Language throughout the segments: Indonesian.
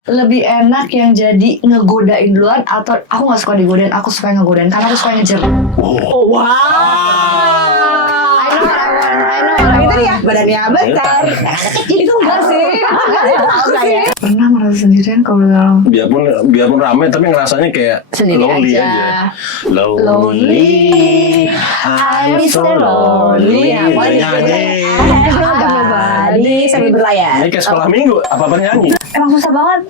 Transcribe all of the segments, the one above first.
Lebih enak yang jadi ngegodain duluan atau aku gak suka digodain, aku suka ngegodain karena aku suka ngejar. Oh, wow. I know what I want. Itu dia badannya besar. Itu enggak sih. Pernah merasa sendirian kalau dalam Biarpun rame tapi ngerasanya kayak Sendiri lonely aja. Lonely, I'm so lonely. Ya, Nyanyi. Nobody sambil berlayar. Ini kayak sekolah minggu, apa nyanyi? emang susah banget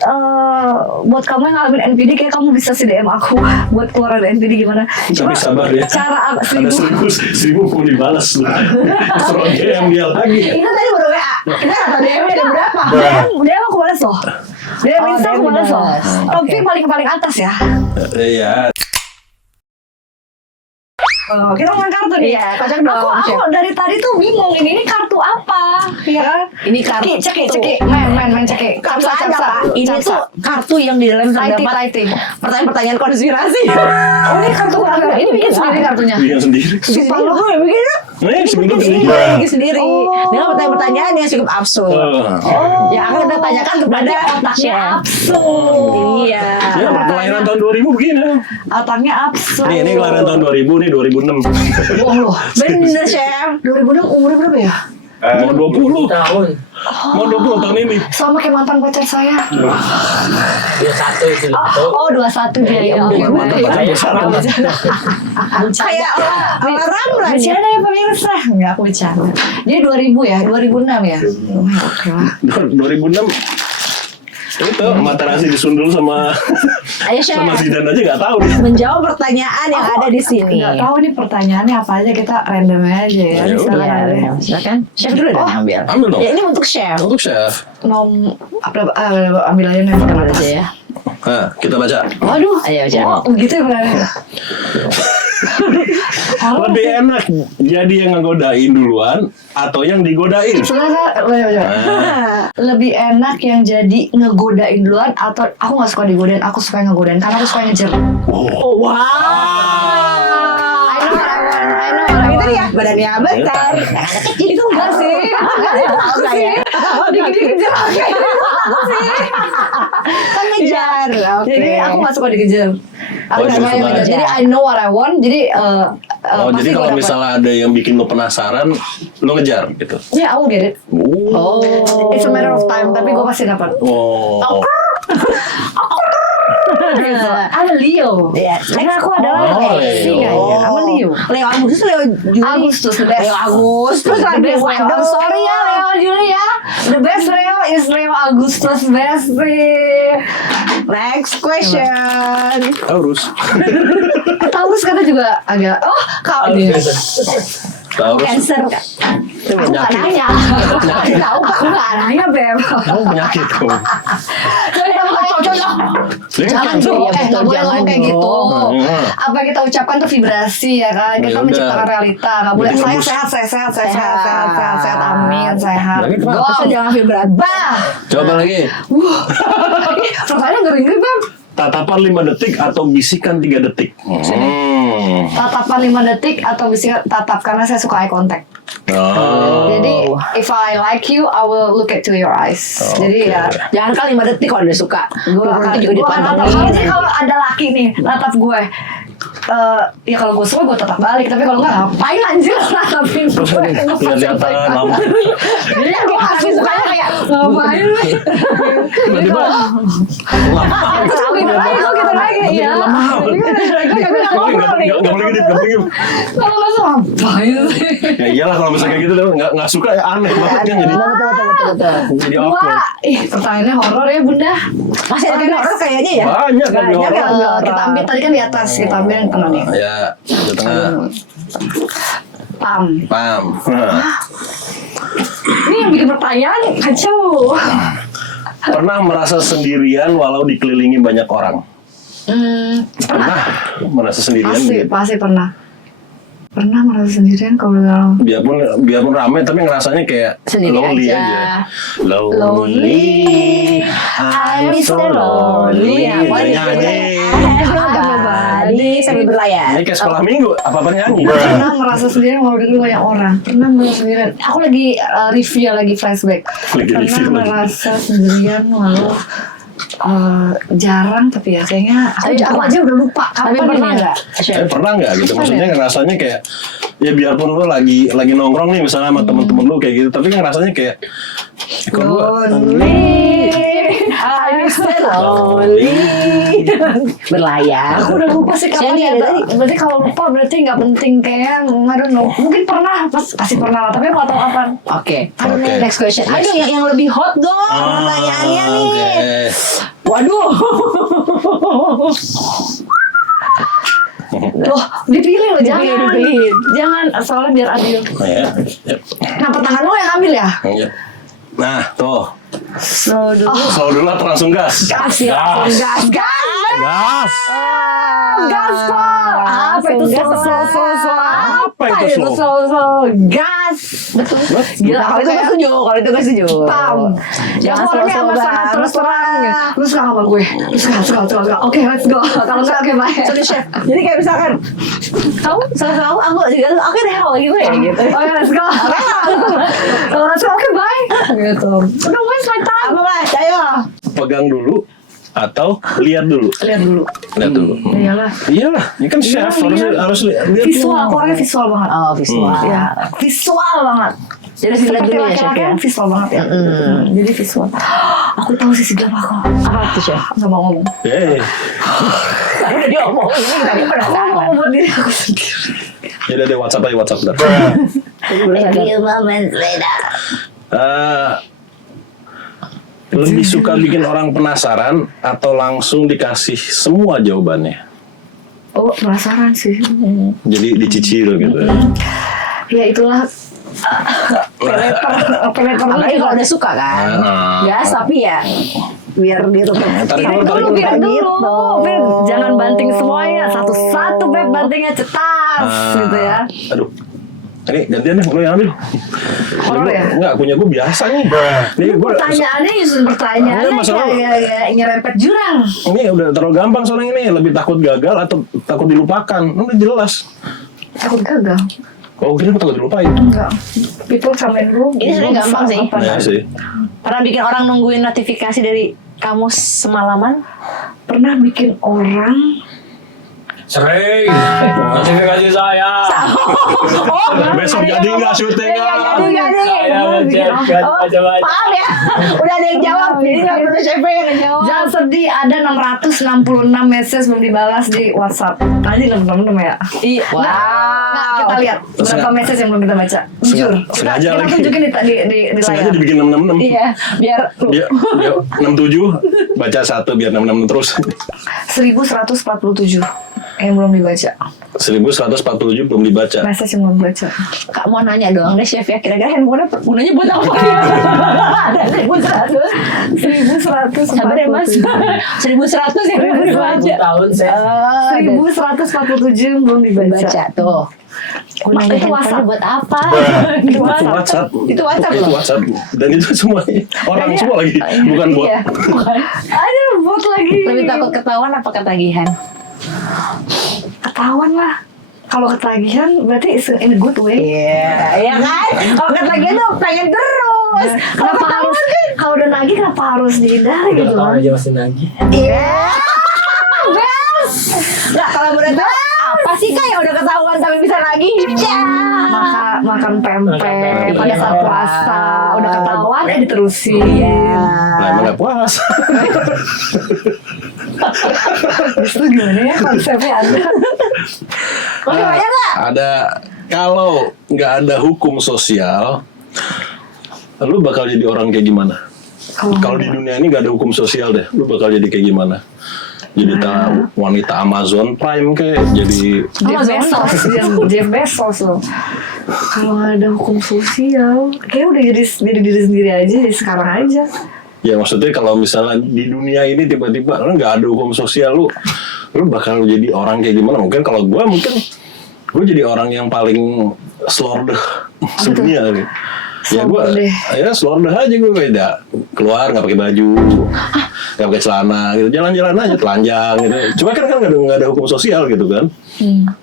buat kamu yang ngalamin NPD, kayak kamu bisa sih DM aku buat keluar dari NPD gimana. Tapi sabar ya. Cara apa? Ada seribu mau dibalas loh. Suruh DM dia lagi. Itu tadi baru WA. Kita nggak tahu DM-nya ada berapa. DM aku balas loh. DM Insta aku balas loh. Tapi Oke. paling atas ya. Iya. Kita main kartu nih. Iya, kocak dong, Aku Chef. dari tadi tuh bingung ini kartu apa, ya kan? Ini kartu. Ceki, main ceki. Kartu Capsa, ada, Pak. Ini capsa. tuh kartu yang di dalam terdapat Lighting. pertanyaan-pertanyaan konspirasi. Oh, ini kartu apa? Ini bikin sendiri kartunya. Bikin sendiri. Sumpah lo gue bikin Nih, sebentar sendiri. sendiri. Bikin sendiri. Dengan pertanyaan-pertanyaan yang cukup absurd. Yang akan kita tanyakan kepada otaknya Chef. absurd. Iya. Ya, kelahiran tahun 2000 begini. Otaknya absurd. Ini kelahiran tahun 2000, nih 2006. Bohong loh. Bener, Chef. 2006 umurnya berapa ya? Mau 20 tahun. Mau 20 tahun ini. Sama kayak mantan pacar saya. Dia satu itu tuh. Oh, 21 dia ya. Oke, Mantan pacar baik. besar. Kayak orang Ramlan ya. Bercanda ya pemirsa. Enggak, aku bercanda. Dia 2000 ya? 2006 ya? Oke lah. 2006 itu Matarasi disundul sama Ayo, Chef. sama Zidane aja nggak tahu dia. Menjawab pertanyaan yang ada di sini. Nggak tahu nih pertanyaannya apa aja, kita random aja ya. Ya Misalnya udah. ada Iya, silakan. Chef dulu dong ambil. Ambil dong. Ya, ini untuk Chef. Untuk chef. ambil aja nih. Ambil aja ya. Nah, kita baca. Waduh. Ayo, Chef. Oh, gitu ya benar. Lebih enak jadi yang ngegodain duluan atau yang digodain? Lebih enak yang jadi ngegodain duluan atau aku nggak suka digodain, aku suka ngegodain karena aku suka ngejar. Oh, wow. I know what I want. Itu dia badannya besar. Itu enggak sih. Tahu saya. Dikit-dikit jalan. Kan ngejar. Oke. Jadi aku nggak suka dikejar. Aku Oh, nggak suka justru dikejar. aja. Jadi I know what I want. Jadi Oh, pasti jadi gua kalau dapet. misalnya ada yang bikin lo penasaran, lo ngejar gitu. Ya, aku get it. Oh. It's a matter of time, tapi gue pasti dapat. Oh. Gitu. I'm a Leo. Iya. Karena aku adalah Oh, Leo. Leo. I'm a Leo. Leo Agustus, Leo Juli. Agustus, the best. Leo Agustus The lagi. best Leo. I'm sorry ya Leo Juli ya. The best Leo is Leo Agustus, best Next question. Taurus. Taurus kata juga agak. Oh, kau dia. Taurus. Cancer. Aku nggak nanya. Aku nggak nanya Beb. Kamu penyakit kamu. Jadi kamu kayak cocok. Jangan Betul, dong, betul, nggak boleh jangan ngomong kayak gitu. dong. Apa yang kita ucapkan tuh vibrasi ya kan. Kita Ya menciptakan udah. realita. Nggak boleh Berarti saya kamu- sehat, amin, sehat. Berarti Go. Terus jangan vibrato. Bah. Coba lagi. Ih, pertanyaannya ngeri-ngeri Beb. Tatapan 5 detik atau bisikan 3 detik? Tatapan 5 detik atau bisa tatap karena saya suka eye contact. Oh. Jadi if I like you, I will look at to your eyes. Jadi ya. Jangan kali 5 detik kalau udah suka. Gue 20 akan detik juga dipantengin. jadi kalau ada laki nih natap gue, ya kalau gue suka gue tatap balik, tapi kalau nggak ngapain anjir natapin gue. Lihat-lihatan lama. Jadi gue kasih sukanya kayak ngapain lu? Tiba-tiba Gitu lagi ya. Gue nggak ngobrol nih. Nggak boleh gitu, nggak boleh gitu. Kalau nggak suka ngapain sih? Ya iyalah kalau misalnya kayak gitu nggak suka ya aneh banget kan jadi jadi awkward. Wah, pertanyaannya horor ya bunda. Masih ada yang horor kayaknya ya. Banyak kan Banyak horor. yang horor. Kita ambil tadi kan di atas, kita ambil yang tengah nih. Ya, di tengah. Pam. Paham. Ini yang bikin pertanyaan kacau. Pernah merasa sendirian walau dikelilingi banyak orang? Pernah merasa sendirian gitu. Pasti pernah. Pernah merasa sendirian kalau dalam Biarpun rame tapi ngerasanya kayak Sendiri lonely aja. aja. Lonely, I'm so lonely. Ya, Nyanyi. Nobody sambil berlayar. Ini kayak sekolah minggu, apa nyanyi? pernah merasa sendirian walau dulu banyak orang. Pernah merasa sendirian. Aku lagi review, lagi flashback. Lagi review Pernah lagi. merasa sendirian walau Jarang tapi ya kayaknya aku aja udah lupa Tapi kapan pernah ini. nggak? Pernah nggak gitu? Maksudnya rasanya kayak ya biarpun lu lagi nongkrong nih misalnya sama temen-temen lu kayak gitu, tapi kan rasanya kayak kok gua I'm still lonely. Berlayar. Aku udah lupa sih kapan Jadi ya. ada tadi. Berarti kalau lupa berarti nggak penting kayaknya I don't know. Mungkin pernah, pasti pernah lah. Tapi aku nggak tahu kapan. Oke. Oke. Next question. Aduh yang lebih hot dong pertanyaannya nih. Oke. Waduh. Loh, dipilih loh, jangan. Dipilih. Jangan, soalnya biar adil. Nah, ya. Nah, tangan lo yang ambil ya? Ya. Nah, tuh. Slow dulu. Slow dulu atau langsung gas? Gas ya, gas. Gas. Gas kok. Apa itu slow? Apa itu slow? Slow. Gas. Betul. Gila, Kalau itu gak setuju. Kalau itu gak setuju. Pam. Ya Jangan aku orangnya slow-slow sama sangat banget. terus terang. Lu suka sama gue? Lu suka. Oke, let's go. Kalau enggak, oke, bye. Sorry chef. Jadi kayak misalkan kamu sama aku juga oke deh kalau gitu ya gitu. Oh ya, let's go. Kalau let's go, oke, bye. Gitu. Udah waste my time. Apa mas? Ayo. Pegang dulu atau lihat dulu? Lihat dulu. Lihat dulu. Iyalah. Iyalah, ini kan chef harus lihat Visual, dulu. aku orangnya visual banget. Oh visual. Ya, visual banget. Jadi harus dilihat Seperti dulu ya chef laki-laki ya. kan visual banget ya. Jadi visual. Aku tahu sisi gelap aku. Apa tuh chef? Nggak mau ngomong. Udah diomongin ini tadi Aku mau penasaran. ngomong buat diri aku sendiri. Ya udah deh, WhatsApp aja WhatsApp bentar. Few moments later. Lebih suka bikin orang penasaran atau langsung dikasih semua jawabannya? Oh, penasaran sih. Jadi dicicil gitu. Ya itulah peleper Apalagi kalau udah suka kan. Gas tapi ya biar dia tetap. Tarik Biar dulu, dulu, biar Gitu. dulu. Beb, jangan banting semuanya. Satu-satu, Beb, bantingnya cetas. Gitu ya. Aduh. Ini gantian deh, lo yang ambil. Horor ya? Enggak, punya gue biasa nih. Nih gue Pertanyaannya nyusun pertanyaannya masalah- kayak nyerempet jurang. ini udah terlalu gampang soalnya ini lebih takut gagal atau takut dilupakan. Udah jelas. Takut gagal. Oh, kira takut dilupain. Enggak. People come in room. Ini sebenarnya gampang sih. Nah, sih. Pernah bikin orang nungguin notifikasi dari kamu semalaman? Pernah bikin orang Sering. Notifikasi saya. Besok jadi nggak syutingnya? Saya ngecek kan macam-macam. Maaf ya, udah ada yang jawab. Jadi nggak perlu chef yang ngejawab. jangan sedih, ada 666 message belum dibalas di WhatsApp. Tadi 666 ya? Iya. Nggak, kita lihat berapa message yang belum kita baca. Jujur. Sengaja kita lagi. tunjukin di Sengaja layar. dibikin 666. Iya, biar Biar 67 baca 1 biar 666 terus. 1147 yang belum dibaca. 1147 belum dibaca. Message yang belum dibaca. Kak mau nanya doang deh chef ya, kira-kira handphone gunanya buat apa ya? Ada 1100. 1147. Sabar ya mas. 1100 ya belum dibaca. Tahun saya. 1147 yang belum dibaca. Baca tuh. Gunanya Itu handphone WhatsApp. buat apa? Itu WhatsApp. Itu WhatsApp Itu loh. WhatsApp. Dan itu semua orang semua lagi, bukan bot. Iya, bukan. Ada bot lagi. Lebih takut ketahuan apa ketagihan? Ketahuan lah. Kalau ketagihan berarti in a good way. Iya, iya kan? Kalau ketagihan tuh pengen terus. Kalau Kenapa ketahuan harus kalau udah nagih kenapa harus dihindari gitu Kalau kan? aja masih nagih. iya. Nggak, kalau boleh tahu apa sih kak yang udah ketahuan tapi bisa lagi? Ya. Makan pempek pada saat puasa udah ketahuan ya diterusin. Nah, emang gak puas. Justru gimana ya konsepnya ada. Oke, banyak nggak? Ada kalau nggak ada hukum sosial, lu bakal jadi orang kayak gimana? Kalau di dunia ini nggak ada hukum sosial deh, lu bakal jadi kayak gimana? Jadi wanita Amazon Prime kayak jadi Jeff Bezos, Jeff Bezos loh. Kalau nggak ada hukum sosial, kayak udah jadi diri sendiri aja, jadi sekarang aja. ya maksudnya kalau misalnya di dunia ini tiba-tiba lu nggak ada hukum sosial, lu bakal jadi orang kayak gimana? Mungkin kalau gue jadi orang yang paling slordeh sedunia gitu. Ya gue, ya slordeh aja gue beda. Keluar nggak pakai baju, nggak pakai celana, gitu. Jalan-jalan aja telanjang gitu. Cuma kan nggak ada hukum sosial gitu kan.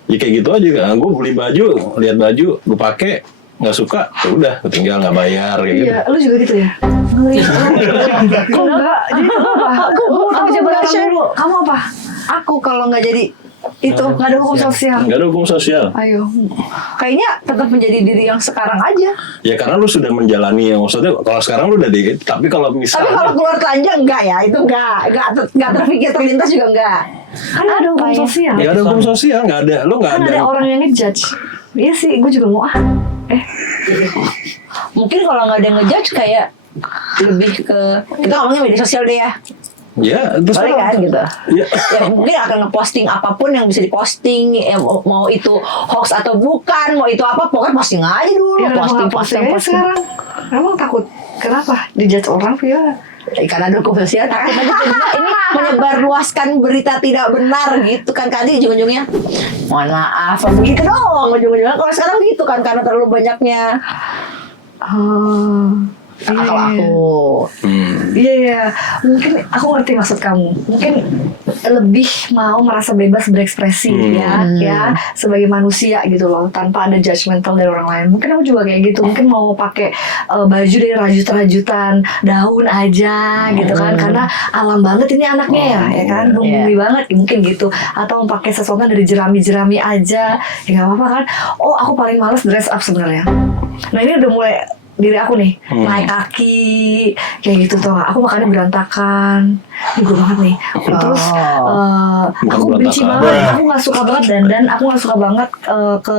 Ya kayak gitu aja kan. Gue beli baju, lihat baju, gue pakai, nggak suka, ya udah tinggal nggak bayar kayak gitu. Iya, lu juga gitu ya? Kok enggak? Jadi apa? Aku coba enggak, Chef. dulu. Kamu apa? Aku kalau nggak jadi itu Nggak ada hukum sosial. Nggak ada hukum sosial. Ayo. kayaknya tetap menjadi diri yang sekarang aja. Ya karena lu sudah menjalani yang maksudnya kalau sekarang lu udah dikit, tapi kalau Tapi misalnya kalau keluar telanjang enggak ya, itu enggak terpikir terlintas juga enggak. Kan ada hukum Apa ya? sosial. nggak ada hukum sosial, nggak ada, lu nggak Kan ada. ada orang yang ngejudge. Iya sih, gue juga mau Mungkin kalau nggak ada yang ngejudge kayak lebih ke kita ngomongin media sosial deh ya. Ya terus Boleh kan gitu. Ya. Ya mungkin akan ngeposting apapun yang bisa diposting, ya, mau itu hoax atau bukan, mau itu apa, pokoknya posting aja dulu, Ya, posting. aja sekarang. Emang takut? Kenapa? Dijudge orang, Via? Karena ada hukum sosial takut aja jadinya ini menyebarluaskan berita tidak benar gitu kan, tadi ujung-ujungnya mohon maaf begitu dong ujung-ujungnya. Kalau sekarang gitu kan karena terlalu banyaknya. Kalau aku Iya, mungkin aku ngerti maksud kamu. Mungkin lebih mau merasa bebas berekspresi ya sebagai manusia gitu loh, tanpa ada judgmental dari orang lain. Mungkin aku juga kayak gitu. Mungkin mau pakai baju dari rajut-rajutan daun aja gitu kan, karena alam banget ini anaknya ya kan, bumi banget mungkin gitu. Atau mau pakai sesuatu dari jerami-jerami aja, ya nggak apa-apa kan. Oh, aku paling males dress up sebenarnya. Nah ini udah mulai diri aku nih naik kaki kayak gitu tuh, aku makannya berantakan, gue banget nih. Terus aku benci banget, aku nggak suka banget dandan, aku nggak suka banget ke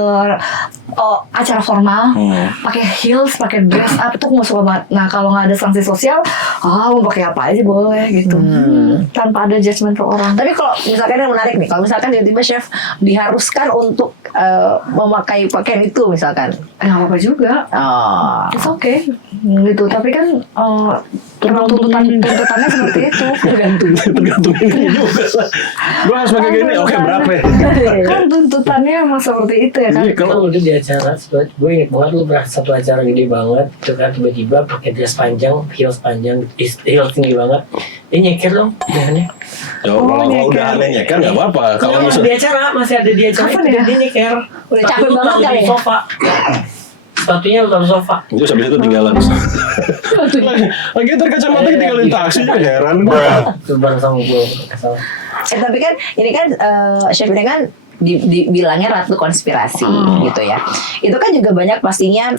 acara formal, pakai heels, pakai dress up itu aku nggak suka banget. Nah kalau nggak ada sanksi sosial, mau pakai apa aja boleh gitu, tanpa ada judgement orang. tapi kalau misalkan yang menarik nih, kalau misalkan tiba-tiba chef diharuskan untuk memakai pakaian itu misalkan, Nggak apa-apa juga. It's okay gitu, tapi kan emang tuntutannya seperti itu. tergantung ini juga. Gue harus pakai gini, oke berapa? Kan tuntutannya emang seperti itu ya kan. Iya, Kalau udah di acara, gue inget banget lu pernah satu acara gede banget, itu kan tiba-tiba pakai dress panjang, heels panjang, heels tinggi banget, dia nyeker dong, jangannya. Kalau udah aneh nyeker nggak apa-apa. Kalau Kalau misalnya di acara masih ada di acara Kapan itu, ya? dia nyeker. Udah Tapi capek lu banget taruh kali di ya? sofa. Sepatunya lu taruh di sofa. terus habis itu tinggalan. Lagi ntar kacamata tinggalin taksi juga heran gue. Itu bareng sama gue. Kesal. tapi kan ini kan chef ini kan dibilangnya ratu konspirasi gitu ya. Itu kan juga banyak pastinya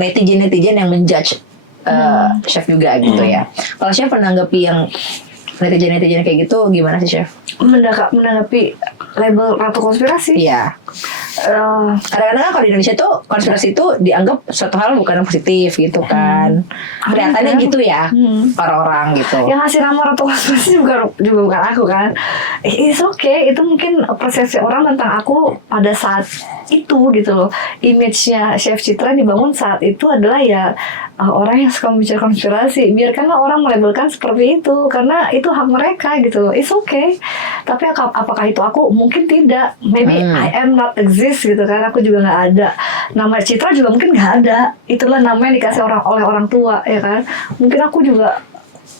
netizen yang menjudge chef juga gitu ya. Kalau chef menanggapi yang netizen kayak gitu gimana sih chef? Menanggapi label ratu konspirasi. Iya. Kadang-kadang kan kalau di Indonesia tuh konspirasi itu dianggap suatu hal bukan yang positif gitu kan. Kelihatannya gitu ya orang-orang gitu. Yang ngasih nama ratu konspirasi juga bukan aku kan. It's okay, itu mungkin persepsi orang tentang aku pada saat itu gitu loh. Image-nya Chef Citra dibangun saat itu adalah ya orang yang suka bicara konspirasi. Biarkanlah orang melabelkan seperti itu, karena itu hak mereka gitu loh. It's okay. Tapi apakah itu aku? Mungkin tidak. Maybe I am not exist gitu kan. Aku juga nggak ada. Nama Citra juga mungkin nggak ada. Itulah nama yang dikasih oleh orang tua ya kan. Mungkin aku juga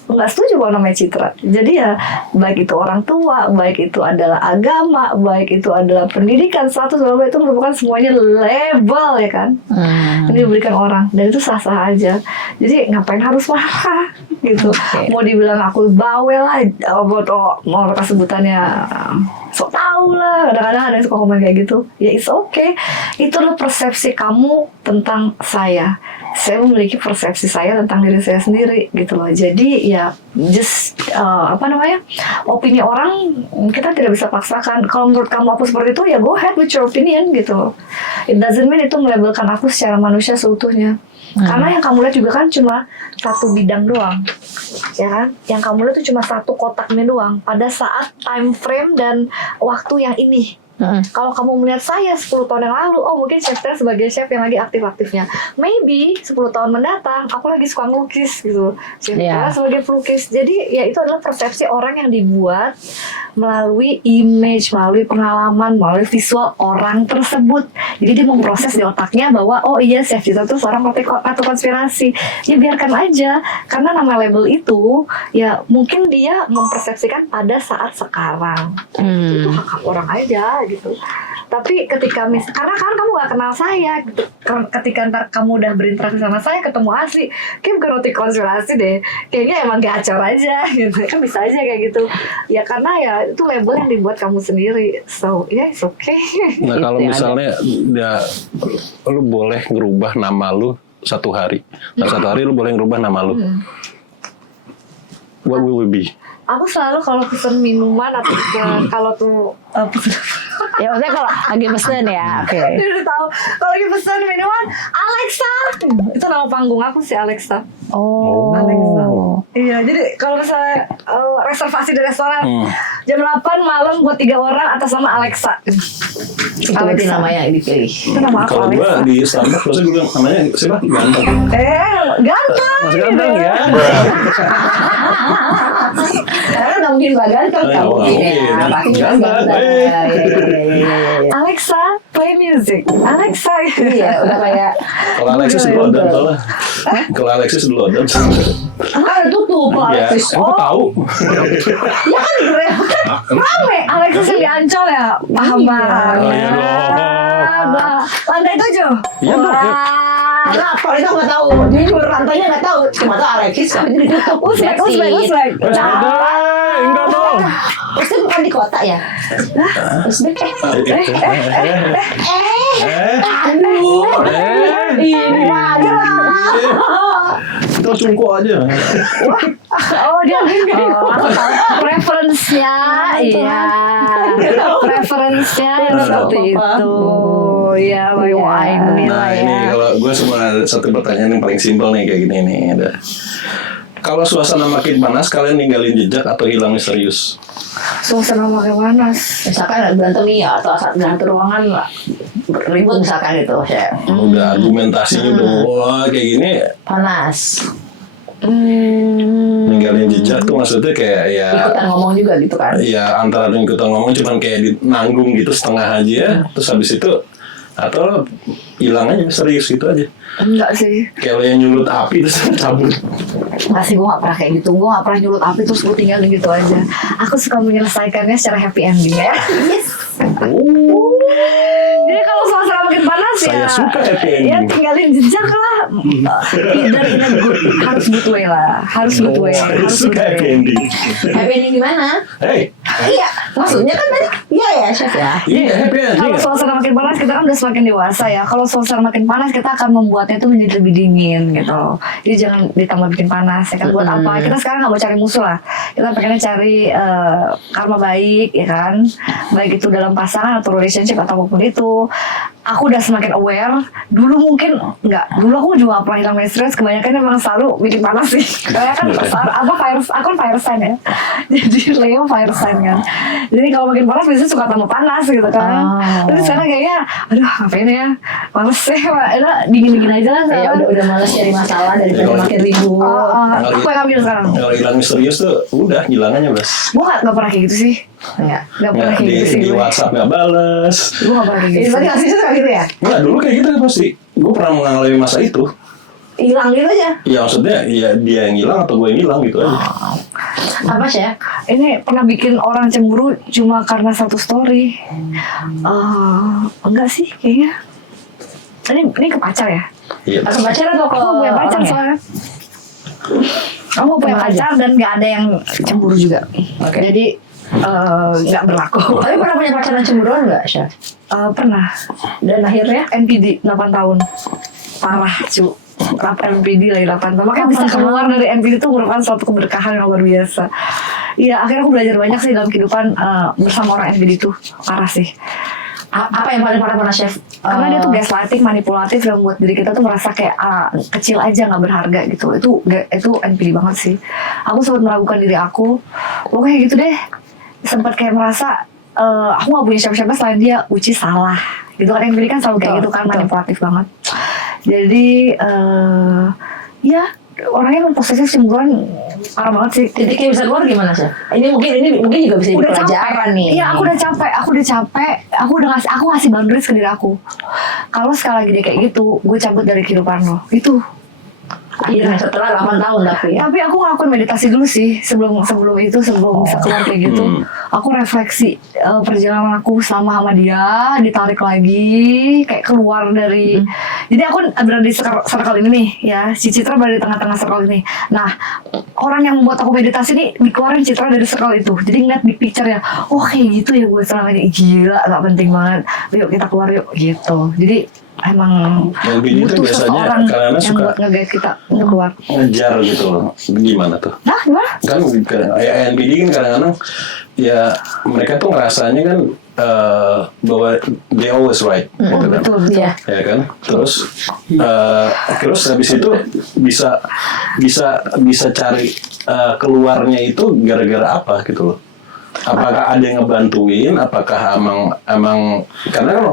nggak setuju kalau namanya Citra. Jadi ya baik itu orang tua, baik itu adalah agama, baik itu adalah pendidikan, status, itu merupakan semuanya label ya kan. Ini diberikan orang dan itu sah-sah aja. Jadi ngapain harus marah gitu. Mau dibilang aku bawel lah, mau sebutannya sok tau lah, kadang-kadang ada yang suka komen kayak gitu. Ya it's okay. Itu adalah persepsi kamu tentang saya. Saya memiliki persepsi saya tentang diri saya sendiri gitu loh. Jadi ya just opini orang kita tidak bisa paksakan. Kalau menurut kamu aku seperti itu, ya go ahead with your opinion gitu loh. It doesn't mean itu melabelkan aku secara manusia seutuhnya. Karena yang kamu lihat juga kan cuma satu bidang doang, ya kan? Yang kamu lihat itu cuma satu kotaknya doang pada saat time frame dan waktu yang ini. Kalau kamu melihat saya 10 tahun yang lalu, oh mungkin Chef Tera sebagai chef yang lagi aktif-aktifnya. Maybe 10 tahun mendatang, aku lagi suka ngelukis gitu. Chef Tera sebagai pelukis. Jadi ya itu adalah persepsi orang yang dibuat melalui image, melalui pengalaman, melalui visual orang tersebut. Jadi dia memproses di otaknya bahwa oh iya Chef Citra tuh seorang ratu konspirasi. Ya biarkan aja, karena nama label itu ya mungkin dia mempersepsikan pada saat sekarang. Itu hak orang aja gitu. Tapi ketika karena kan kamu gak kenal saya gitu. Ketika ntar kamu udah berinteraksi sama saya, ketemu asli, kayak bukan roti konspirasi deh, kayaknya emang gacor aja gitu. Kan bisa aja kayak gitu ya, karena ya itu label yang dibuat kamu sendiri. So ya it's okay. Nah kalau Gitu ya, misalnya ya, lu boleh ngerubah nama lu satu hari. Nah satu hari lu boleh ngerubah nama lu. What will it be? Aku selalu kalau pesen minuman atau kalau tuh pesen Ya maksudnya kalau lagi pesen ya, oke. dia udah tahu kalau lagi pesen minuman Alexa, itu nama panggung aku sih Alexa. Oh. Alexa. Iya, jadi kalau misalnya reservasi di restoran jam 8 malam buat 3 orang atas nama Alexa. Itu berarti nama yang dipilih. Itu nama aku Kalau Alexa. gua di Starbucks biasanya gue bilang namanya siapa? Ganteng. Ganteng. Masih ganteng ya. Karena nggak mungkin Mbak ganteng, nggak Oh, mungkin ya. mungkin. Pasti Mas Ganteng. ganteng. Iya. Alexa, play music. Alexa. Iya, udah kayak Kalau Alexis dulu ada soalnya. Kalau Alexis dulu ada. ah tutup Pak Iya, Alexis. aku tahu. Ya kan Rame, Alexa yang di Ancol ya, paham banget. Oh, iya dong. Lantai 7. Iya dong. Kenapa itu nggak tahu? Jujur rantainya nggak tahu. Cuma tahu Alexis tapi jadi tutup. Usbek. Enggak dong. Usbek bukan di kota ya? Usbek aduh. Ini aja lah. Kita cungku aja. Oh dia aku tahu preferensinya, iya. Preferensinya yang seperti itu. Ya, my wine Nah ini kalau gue cuma ada satu pertanyaan yang paling simpel nih kayak gini nih. Ada. Kalau suasana makin panas, kalian ninggalin jejak atau hilang misterius? Suasana makin panas. Misalkan berantem nih ya atau saat dalam ruangan ribut misalkan gitu, Chef. Udah argumentasinya udah wah kayak gini. Panas. Ninggalin jejak tuh maksudnya kayak ya. Ikutan ngomong juga gitu kan. Ya antara ikutan ngomong cuman kayak di nanggung gitu setengah aja. Terus habis itu atau hilang aja serius gitu aja. Enggak sih. Kayak lo yang nyulut api terus cabut. Enggak sih, gue gak pernah kayak gitu. Gue gak pernah nyulut api terus gue tinggalin gitu aja. Aku suka menyelesaikannya secara happy ending ya. Oh. Jadi kalau suasana makin panas Saya ya, suka happy ending. ya tinggalin jejak lah. Either in a good, harus good way lah. Harus good way. Saya Harus suka good happy way. ending. Happy ending gimana? Hey, Iya, maksudnya kan tadi iya ya Chef ya. iya happy ending. Kalau suasana makin panas kita kan udah semakin dewasa ya. Kalau suasana makin panas kita akan membuatnya itu menjadi lebih dingin gitu. Jadi jangan ditambah bikin panas ya kan. Buat apa? Kita sekarang nggak mau cari musuh lah. Kita pengennya cari karma baik ya kan. Baik itu dalam pasangan atau relationship atau apapun itu. Aku udah semakin aware. Dulu mungkin nggak. Dulu aku juga nggak pernah hilang stress. Kebanyakan memang selalu bikin panas sih. Karena kan apa aku kan fire sign ya. Jadi Leo fire sign kan. Jadi kalau makin panas biasanya suka tambah panas gitu kan. Tapi sekarang kayaknya, aduh ngapain ya, males sih, enak dingin-dingin aja lah Ya sekarang. udah males cari masalah daripada Kalau- makin ribut. Aku yang ambil sekarang. Kalau hilang misterius tuh udah hilang aja bos. Gue gak pernah kayak gitu sih. Enggak. Gak pernah kayak gitu sih Di gue. WhatsApp nggak bales. Gue gak pernah kayak Ini gitu berarti sih. aslinya suka gitu ya? Nggak dulu kayak gitu pasti. Gue pernah mengalami masa itu. Hilang gitu aja. Ya maksudnya ya dia yang hilang atau gue yang hilang gitu aja. Apa Chef? Ini pernah bikin orang cemburu cuma karena satu story. Enggak sih kayaknya. Ini ke pacar ya? Iya. Atau pacar atau ke Aku punya pacar orang ya? soalnya. Aku punya Sama aja. pacar dan gak ada yang cemburu juga. Oke. Jadi nggak berlaku. Tapi pernah punya pacaran cemburuan nggak Chef? Pernah. Dan akhirnya? NPD 8 tahun. Parah cu. NPD lagi 8 tahun. Makanya bisa keluar dari NPD itu merupakan suatu keberkahan yang luar biasa. Iya, akhirnya aku belajar banyak sih dalam kehidupan bersama orang NPD itu. Parah sih. Apa yang paling parah pernah Chef? Karena dia tuh gaslighting, manipulatif yang buat diri kita tuh merasa kayak kecil aja, nggak berharga gitu. Itu NPD banget sih. Aku sempat meragukan diri aku. Oh kayak gitu deh. Sempat kayak merasa aku nggak punya siapa-siapa selain dia, which is salah. Gitu kan NPD kan selalu kayak Betul, gitu kan, betul. manipulatif banget. Jadi ya orangnya emang posesif cemburuan parah banget sih. Titiknya bisa keluar gimana sih? Ini mungkin juga bisa jadi Udah capek pelajaran nih. Iya, aku udah capek. Aku ngasih boundaries ke diri aku. Kalau sekali lagi dia kayak gitu, gue cabut dari kehidupan lo. Itu. Akhirnya setelah 8 tahun tapi ya. Tapi aku ngelakuin meditasi dulu sih sebelum bisa keluar kayak gitu. Aku refleksi perjalanan aku sama dia, ditarik lagi kayak keluar dari. Jadi aku berada di circle ini nih ya. Si Citra berada di tengah-tengah circle ini. Nah, orang yang membuat aku meditasi nih dikeluarin Citra dari circle itu. Jadi ngeliat di picture ya, oh kayak gitu ya gue selama ini, gila, gak penting banget. Yuk kita keluar yuk gitu. Jadi emang LBD itu butuh biasanya seseorang kadang-kadang yang suka buat nge-guide kita untuk keluar. ngejar gitu loh. Gimana tuh? Nah, gimana? Kan ya NBD kan kadang-kadang ya mereka tuh ngerasanya kan bahwa they always right gitu kan. Betul. Iya. Ya kan, terus habis itu bisa cari keluarnya itu gara-gara apa gitu loh. Apakah ada yang ngebantuin? Apakah emang karena kan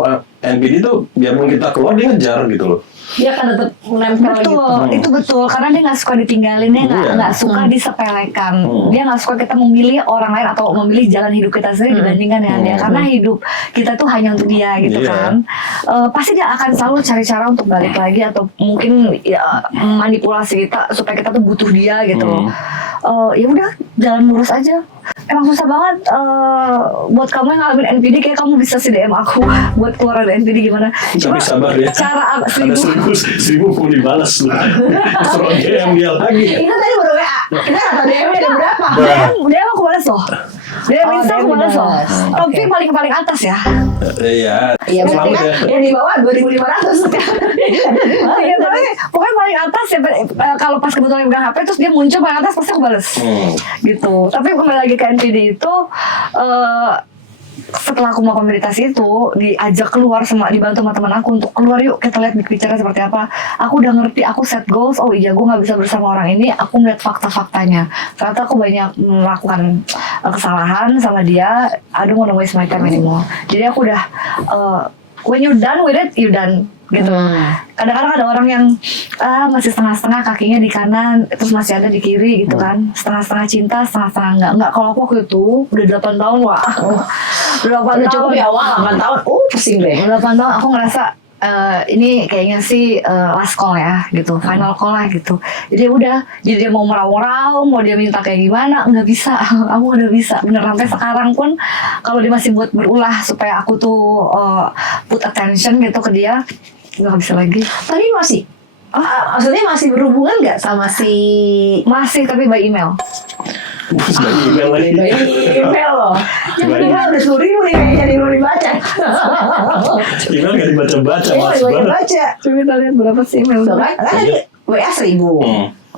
NPD itu biarpun kita keluar dia ngejar gitu loh. Dia akan tetap menempel gitu. Betul, itu betul. Karena dia nggak suka ditinggalin, dia nggak suka disepelekan. Dia nggak suka kita memilih orang lain atau memilih jalan hidup kita sendiri dibandingkan dengan dia. Karena hidup kita tuh hanya untuk dia gitu kan. Pasti dia akan selalu cari cara untuk balik lagi atau mungkin ya, manipulasi kita supaya kita tuh butuh dia gitu loh. Ya udah, jalan lurus aja. Emang susah banget buat kamu yang ngalamin NPD, kayak kamu bisa sih DM aku buat keluar dari NPD gimana. Tapi sabar ya. Cara Ada 1000 mau dibalas loh. Suruh DM dia lagi. Itu tadi baru WA. Kita nggak tahu DM-nya ada berapa. Dia aku balas loh. Dia Oh, Insta aku dia balas loh. balas. Tapi Oke. paling atas ya. Iya. Iya, berarti Selalu kan ya. yang di bawah 2.500. Iya, tapi pokoknya paling atas ya. Kalau pas kebetulan megang HP terus dia muncul paling atas pasti aku balas. Gitu. Tapi kembali lagi ke NPD itu, setelah aku melakukan meditasi itu, diajak keluar dibantu sama teman aku untuk keluar yuk kita lihat big picture seperti apa. Aku udah ngerti, aku set goals. Oh iya, gue nggak bisa bersama orang ini. Aku melihat fakta-faktanya. Ternyata aku banyak melakukan kesalahan sama dia. I don't wanna waste my time anymore. Jadi aku udah when you're done with it, you done gitu. Kadang-kadang ada orang yang masih setengah-setengah, kakinya di kanan terus masih ada di kiri gitu kan, setengah-setengah cinta, setengah-setengah enggak. Kalau aku waktu itu udah 8 tahun wah. Udah 8 Udah cukup tahun. ya awal 8 tahun. Pusing deh. Udah 8 tahun aku ngerasa ini kayaknya sih last call ya gitu, final call lah gitu. Jadi udah, jadi dia mau meraung-raung, mau dia minta kayak gimana, nggak bisa. Aku udah bisa, bener sampai sekarang pun kalau dia masih buat berulah supaya aku tuh put attention gitu ke dia, nggak bisa lagi. Tapi masih maksudnya masih berhubungan nggak sama si Masih, tapi by email. Sebagai email lagi. email loh? Yang email udah 10.000 nih kayaknya di dibaca. Email nggak dibaca-baca, Email mas nggak banget. dibaca. Coba kita lihat berapa sih email. Tuh kan tadi WA 1000.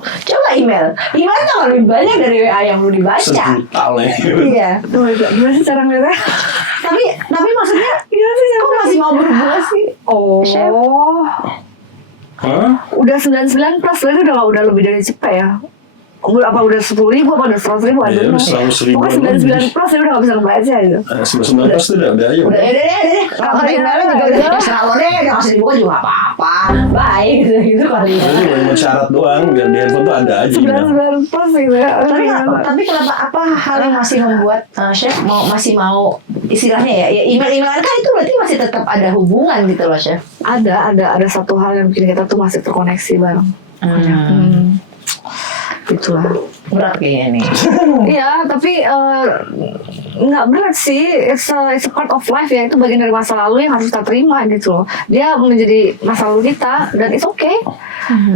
Coba email tuh nggak lebih banyak dari WA yang lu dibaca. Sejuta lah. Iya. Tuh, gimana sih cara ngeliatnya? Tapi maksudnya Gimana sih kok masih mau berhubungan sih? Oh, Chef. Hah? Udah 99 plus, berarti udah lebih dari cepet ya. Apa udah 10.000 apa udah 100.000 ada Iya, udah 100.000 pokoknya 99 plus ya udah gak bisa ngebaca gitu. 19 tuh udah ayo. Udah deh. Kalau emailnya juga udah terserah lo deh, udah kasih dibuka juga apa-apa. Baik gitu kali ya. Jadi cuma syarat doang biar di handphone tuh ada aja. 99 plus gitu ya. Tapi kenapa apa hal yang masih membuat Chef masih mau istilahnya ya email kan itu berarti masih tetap ada hubungan gitu loh Chef. Ada satu hal yang bikin kita tuh masih terkoneksi bareng. Itulah. Berat kayaknya nih. Iya, tapi nggak berat sih. It's a part of life ya. Itu bagian dari masa lalu yang harus kita terima gitu loh. Dia menjadi masa lalu kita dan it's okay.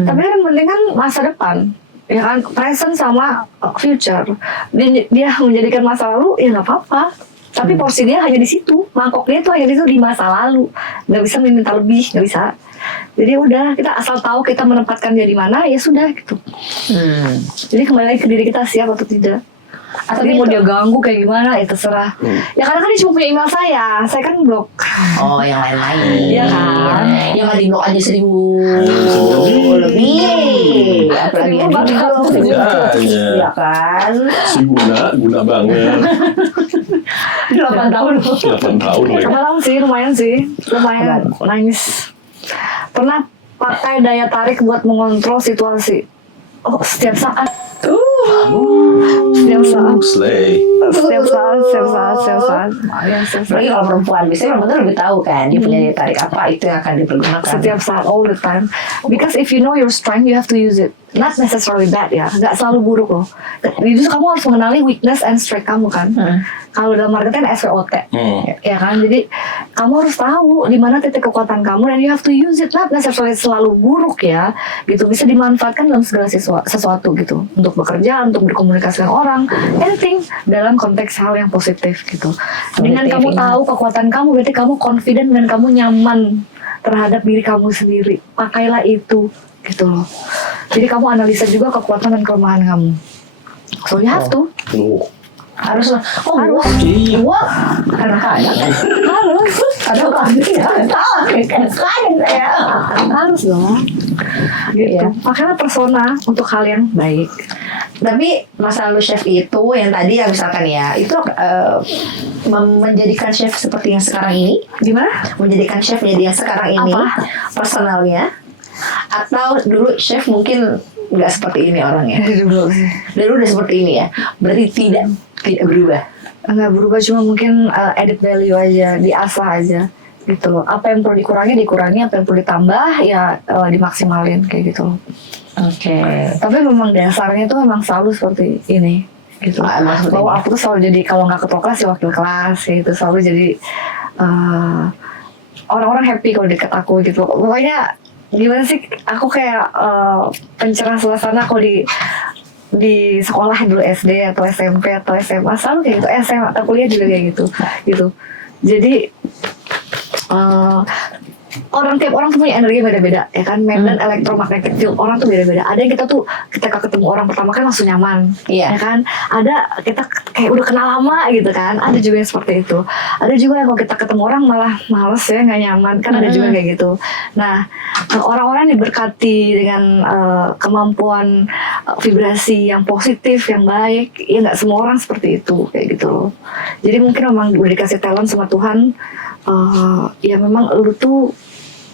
Tapi yang penting kan masa depan. Ya kan, present sama future. Dia menjadikan masa lalu ya nggak apa-apa. Tapi porsi dia hanya di situ. Mangkok dia tuh hanya di situ di masa lalu. Nggak bisa meminta lebih, nggak bisa. Jadi udah, kita asal tahu kita menempatkan dia di mana, ya sudah gitu. Jadi kembali lagi ke diri kita, siap atau tidak. Atau dia mau dia ganggu kayak gimana, ya terserah. Ya karena kan dia cuma punya email saya kan blok. Oh, yang lain-lain. Iya kan? Yang nggak di blok aja 1000 lebih. Apalagi yang di blok 1000. Iya kan? Si guna banget. 8 tahun loh. 8 tahun lagi. Lumayan sih. Lumayan nangis. Pernah pakai daya tarik buat mengontrol situasi. Oh, setiap saat. Setiap saat. Slay. Setiap saat. Ya, setiap saat. Apalagi kalau perempuan, biasanya perempuan tuh lebih tahu kan dia punya daya tarik apa, itu yang akan dipergunakan. Setiap saat, all the time. Because if you know your strength, you have to use it. Not necessarily bad ya, nggak selalu buruk loh. Justru kamu harus mengenali weakness and strength kamu kan. Kalau dalam marketing SWOT, ya kan. Jadi kamu harus tahu di mana titik kekuatan kamu dan you have to use it. Not necessarily selalu buruk ya, gitu. Bisa dimanfaatkan dalam segala sesuatu gitu. Untuk bekerja, untuk berkomunikasi dengan orang, anything dalam konteks hal yang positif gitu. Dengan kamu tahu kekuatan kamu, berarti kamu confident dan kamu nyaman terhadap diri kamu sendiri. Pakailah itu gitu loh. Jadi kamu analisa juga kekuatan dan kelemahan kamu. So you have to. Harus lah. Oh, Harus. Wah, kadang-kadang Harus. kadang-kadang saya. Harus dong. Gitu. Iya. Pakailah persona untuk hal yang baik. Tapi masa lalu chef itu yang tadi ya misalkan ya, itu menjadikan chef seperti yang sekarang ini, Gimana? menjadikan chef menjadi yang sekarang ini, Apa? personalnya, atau dulu chef mungkin nggak seperti ini orangnya, Dulu sih. dulu udah seperti ini ya, berarti tidak berubah. Nggak berubah, cuma mungkin edit value aja, diasah aja gitu loh. Apa yang perlu dikurangi, apa yang perlu ditambah ya dimaksimalin kayak gitu loh. Oke. Tapi memang dasarnya tuh memang selalu seperti ini gitu. Emang seperti Bahwa ini. aku tuh selalu jadi kalau nggak ketua kelas ya wakil kelas gitu, selalu jadi orang-orang happy kalau deket aku gitu. Pokoknya gimana sih, aku kayak pencerah suasana kalau di sekolah dulu SD atau SMP atau SMA selalu kayak gitu, SMA atau kuliah juga kayak gitu. Jadi tiap orang tuh punya energi beda-beda ya kan. Medan elektromagnetic field orang tuh beda-beda. Ada yang kita tuh ketika ketemu orang pertama kan langsung nyaman, Iya. ya kan. Ada kita kayak udah kenal lama gitu kan. Ada juga yang seperti itu. Ada juga yang kalau kita ketemu orang malah males ya, nggak nyaman kan. Ada juga kayak gitu. Nah, orang-orang yang diberkati dengan kemampuan vibrasi yang positif, yang baik, ya nggak semua orang seperti itu kayak gitu loh. Jadi mungkin memang udah dikasih talent sama Tuhan. Ya memang lu tuh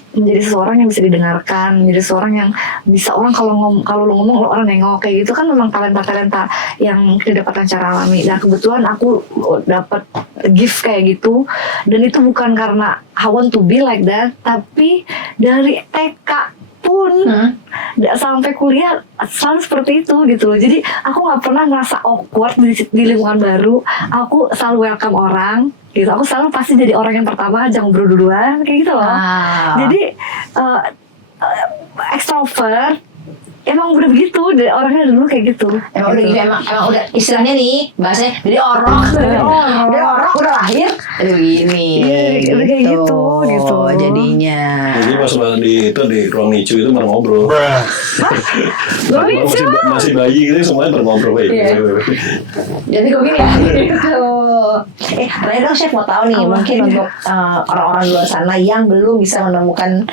menjadi seseorang yang bisa didengarkan, menjadi seseorang yang bisa orang kalau lu ngomong lu orang nengok kayak gitu kan. Memang talenta yang kedapatan secara alami. Dan kebetulan aku dapat gift kayak gitu, dan itu bukan karena I want to be like that, tapi dari TK pun sampai kuliah selalu seperti itu gitu loh. Jadi aku nggak pernah ngerasa awkward di lingkungan baru. Aku selalu welcome orang gitu. Aku selalu pasti jadi orang yang pertama aja ngobrol duluan kayak gitu loh. Jadi extrovert emang udah begitu, orangnya dulu kayak gitu. Emang udah gitu, emang udah istilahnya nih bahasanya jadi orok, udah orok udah lahir, jadi begini, Iya, udah kayak gitu. jadinya. Jadi pas di ruang nicu itu baru ngobrol. Ruang nicu? Masih bayi gitu semuanya baru ngobrol kayak Iya. gitu. Jadi gue gini ya, gitu. Terakhir dong chef mau tahu nih, mungkin untuk orang-orang di luar sana yang belum bisa menemukan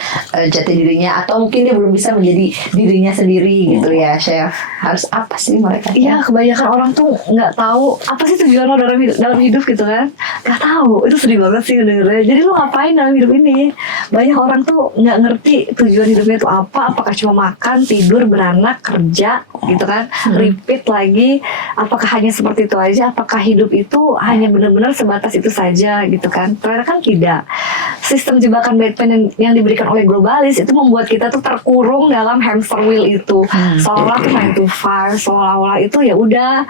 jati dirinya, atau mungkin dia belum bisa menjadi dirinya sendiri gitu ya chef, harus apa sih mereka? Iya, kebanyakan orang tuh nggak tahu apa sih tujuan lo dalam hidup gitu kan. Nggak tahu, itu sedih banget sih dengernya. Jadi lo ngapain dalam hidup ini? Banyak orang tuh nggak ngerti tujuan hidupnya itu apa. Apakah cuma makan, tidur, beranak, kerja gitu kan, repeat lagi. Apakah hanya seperti itu aja? Apakah hidup itu hanya benar-benar sebatas itu saja gitu kan? Ternyata kan tidak. Sistem jebakan Batman yang diberikan oleh globalis itu membuat kita tuh terkurung dalam hamster wheel itu. Seolah-olah tuh 9 to 5, seolah-olah itu ya udah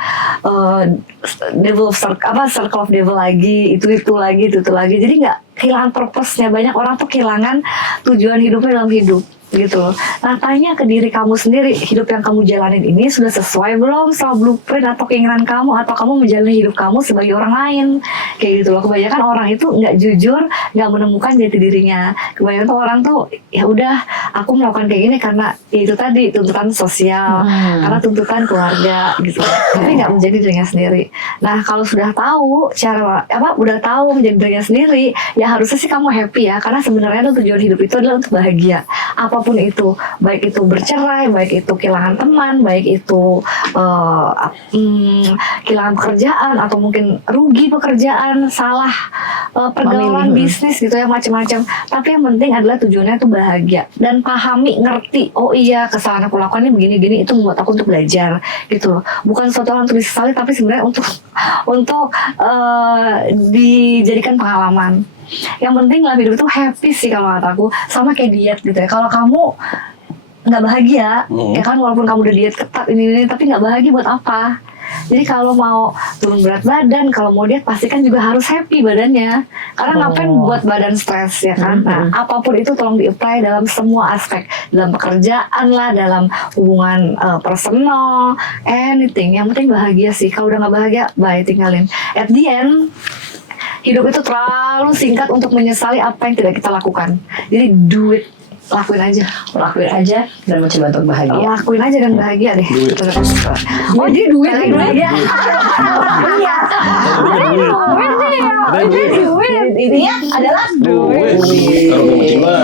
circle of devil lagi, itu lagi. Jadi nggak kehilangan purpose-nya. Banyak orang tuh kehilangan tujuan hidupnya dalam hidup gitu loh. Nah, tanya ke diri kamu sendiri, hidup yang kamu jalanin ini sudah sesuai belum sama blueprint atau keinginan kamu, atau kamu menjalani hidup kamu sebagai orang lain kayak gitu loh. Kebanyakan orang itu nggak jujur, nggak menemukan jati dirinya. Kebanyakan tuh orang tuh ya udah, aku melakukan kayak gini karena ya itu tadi tuntutan sosial, karena tuntutan keluarga gitu, tapi nggak menjadi dirinya sendiri. Nah, kalau sudah tahu udah tahu menjadi dirinya sendiri, ya harusnya sih kamu happy ya, karena sebenarnya tuh tujuan hidup itu adalah untuk bahagia. Apa apapun itu, baik itu bercerai, baik itu kehilangan teman, baik itu kehilangan pekerjaan atau mungkin rugi pekerjaan, salah pergaulan bisnis gitu ya, macam-macam. Tapi yang penting adalah tujuannya itu bahagia dan pahami, ngerti, oh iya kesalahan aku lakukan ini begini-gini, itu membuat aku untuk belajar gitu loh. Bukan suatu hal untuk disesali, tapi sebenarnya untuk dijadikan pengalaman. Yang penting dalam hidup itu happy sih kalau kata aku, sama kayak diet gitu ya. Kalau kamu nggak bahagia, ya kan, walaupun kamu udah diet ketat ini tapi nggak bahagia, buat apa? Jadi kalau mau turun berat badan, kalau mau diet, pastikan juga harus happy badannya. Karena ngapain buat badan stres ya kan? Nah, apapun itu tolong di-apply dalam semua aspek, dalam pekerjaan lah, dalam hubungan personal, anything. Yang penting bahagia sih. Kalau udah nggak bahagia, bye, tinggalin. At the end, hidup itu terlalu singkat untuk menyesali apa yang tidak kita lakukan. Jadi do it. Lakuin aja dan mencoba untuk bahagia. Lakuin aja dan bahagia deh. Duit. Oh, jadi duit ya. Iya. Intinya adalah Duit. Kalau mau cuma.